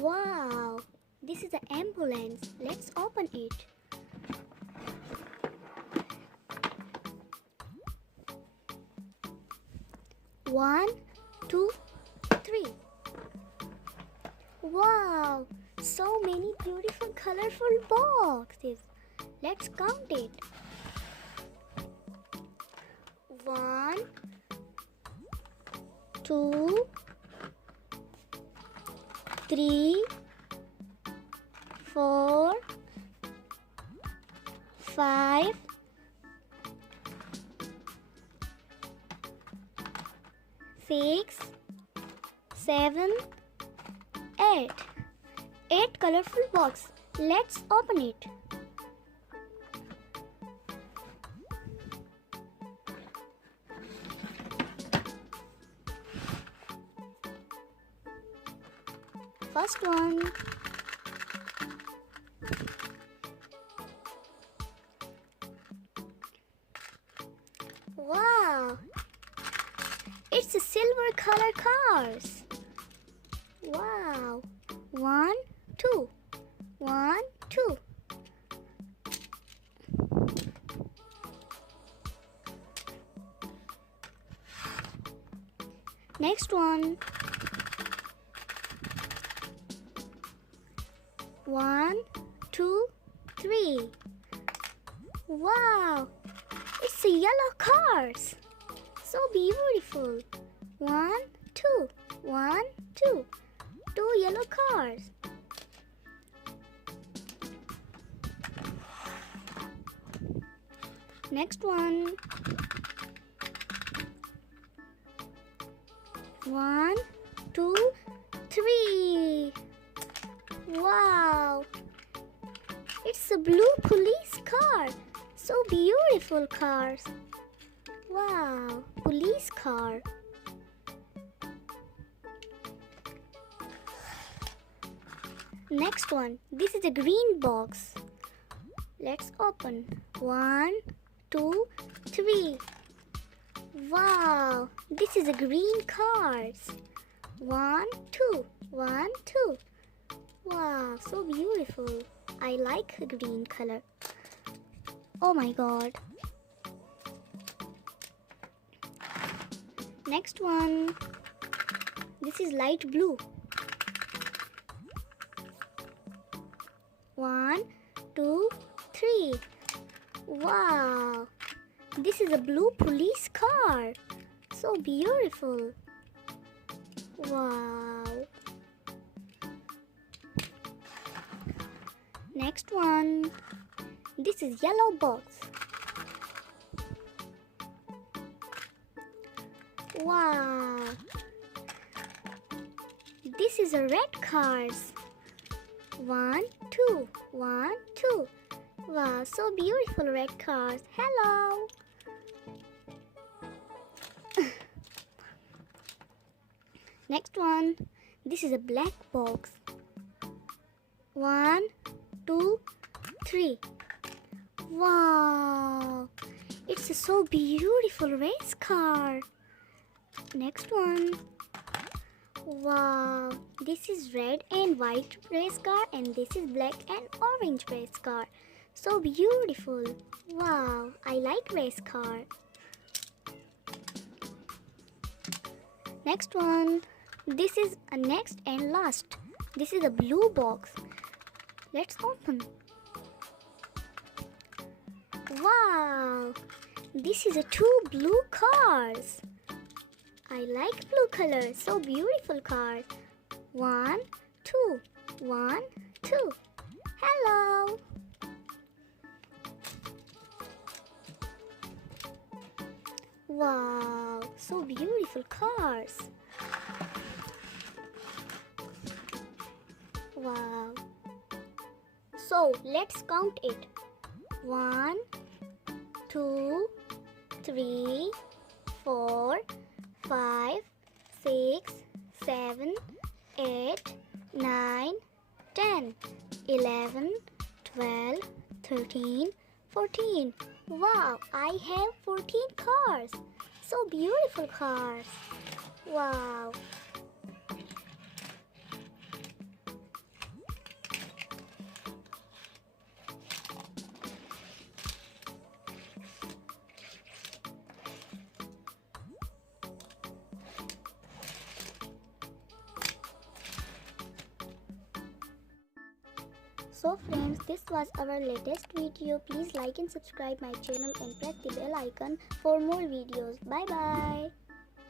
Wow, this is an ambulance. Let's open it. One, two, three. Wow, so many beautiful colorful boxes. Let's count it. One, two, three, four, five, six, seven, eight. 8 colorful boxes. Let's open it. First one. Wow! It's a silver color cars. Wow! 1, 2. 1, 2. Next one. 1, 2, 3. Wow! It's a yellow cars. So beautiful. 1, 2. 1, 2. 2 yellow cars. Next one. 1, 2, 3. Wow! It's a blue police car. So beautiful cars. Wow! Police car. Next one. This is a green box. Let's open. 1, 2, 3. Wow! This is a green cars. 1, 2. 1, 2. Wow, so beautiful. I like the green color. Oh my god. Next one. This is light blue. 1, 2, 3. Wow. This is a blue police car. So beautiful. Wow. Next one. This is yellow box. Wow. This is a red cars. 1, 2. 1, 2. Wow, so beautiful red cars. Hello. Next one. This is a black box. 1, 2, 3. Wow. It's a so beautiful race car. Next one. Wow. This is red and white race car and this is black and orange race car. So beautiful. Wow. I like race car. Next one. This is a next and last. This is a blue box. Let's open. Wow. This is a 2 blue cars. I like blue color. So beautiful cars. 1, 2. 1, 2. Hello. Wow. So beautiful cars. Wow. So let's count it. 1, 2, 3, 4, 5, 6, 7, 8, 9, 10, 11, 12, 13, 14. Wow, I have 14 cars. So beautiful cars. Wow. So friends, this was our latest video. Please like and subscribe my channel and press the bell icon for more videos. Bye bye.